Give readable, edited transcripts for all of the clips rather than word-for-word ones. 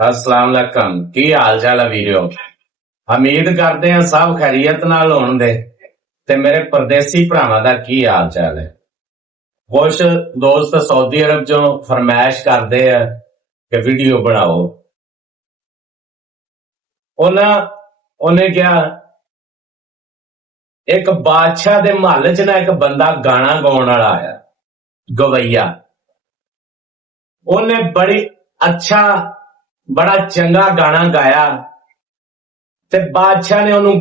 अस्सलाम वालेकुम की हाल चाल है वीडियो। उम्मीद करते हैं सब खैरियत नाल होण दे ते मेरे परदेसी भरावां दा की हाल चाल है। कुछ दोस्त सऊदी अरब चों फरमाइश करते हैं कि वीडियो बनाओ। उन्हें क्या एक बादशाह दे महल च ना एक बंदा गाना गाउण वाला आया, गवैया। उन्हें बड़ा चंगा गाना गाया ते बादशाह ने उन्हें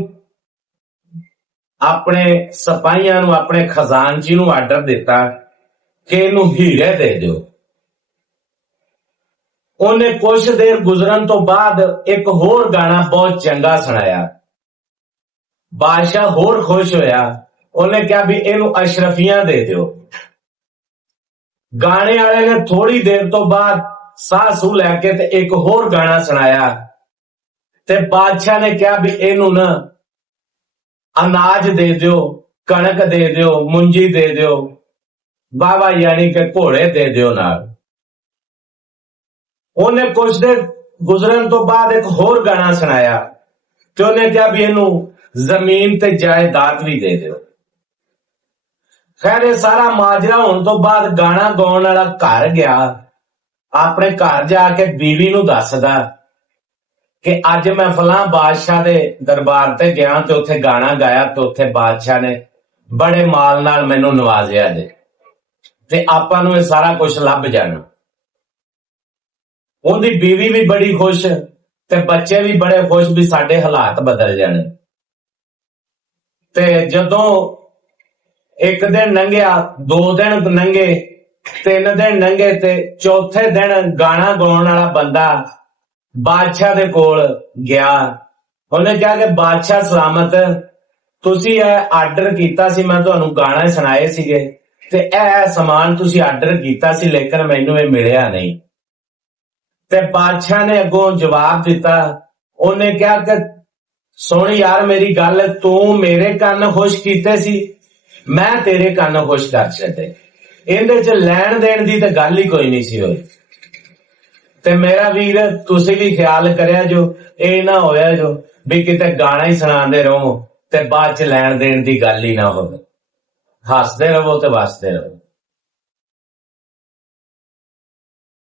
अपने सिपाहियां नूं अपने खजानची नूं आर्डर दिता कि इनू हीरे दे दो। उन्हें कुछ देर गुजरन तो बाद एक होर गाना बहुत चंगा सुनाया। बादशाह होर खुश होया। उन्हें क्या भी इनू अशरफियां दे दो। गाने वाले ने थोड़ी देर तो बाद साह सूह लैके ते एक होर गाना सुनाया ते बादशाह ने क्या भी इनू ना अनाज दे दो, कणक दे दो, मुंजी दे दो, बाबा यानी कि घोड़े दे दो नाल। उन्हें कुछ देर गुजरन तो बाद एक होर गाना सुनाया ते उन्हें क्या भी इनू जमीन ते जायदाद भी दे दो। खैर ये सारा माजरा होने तो बाद गाना गाउण वाला घर गया। अपने घर जाके बीवी नूं दसदा कि अज मैं फलां बादशाह दे दरबार ते गया ते उत्थे गाना गाया ते उत्थे बादशाह ने बड़े माल नाल मैनूं नवाजिया जे ते आपां नूं ये सारा कुछ लभ जाना। उहदी बीवी भी बड़ी खुश ते बच्चे भी बड़े खुश भी साडे हालात बदल जाने। ते जदों एक दिन लंघिया, 2 दिन लंघे, 3 दिन लंघे ते चौथे दिन गाना गाउण वाला बंदा बादशाह दे कोल गया। उन्हें कहा कि बादशाह सलामत, तुसी आर्डर कीता सी, मैं तुहानूं गाना सुनाए सीगे ते समान तुसी आर्डर कीता सी लेकिन मैनूं ये मिलिया नहीं। ते बादशाह ने अगों जवाब दिता। उन्हें कहा कि सुन यार मेरी गल, तू मेरे कन्न खुश कीते सी, मैं तेरे कन्न खुश कर छड्डे। इहदे च लैण देण दी ते गल ही कोई नहीं सी होई। ते मेरा वीर तुसी भी ख्याल करिया जो ये ना होया जो भी किते गाना ही सुणांदे रहो ते बाद च लैण देण दी गल ही ना होवे। हसदे रहो ते वसदे रहो।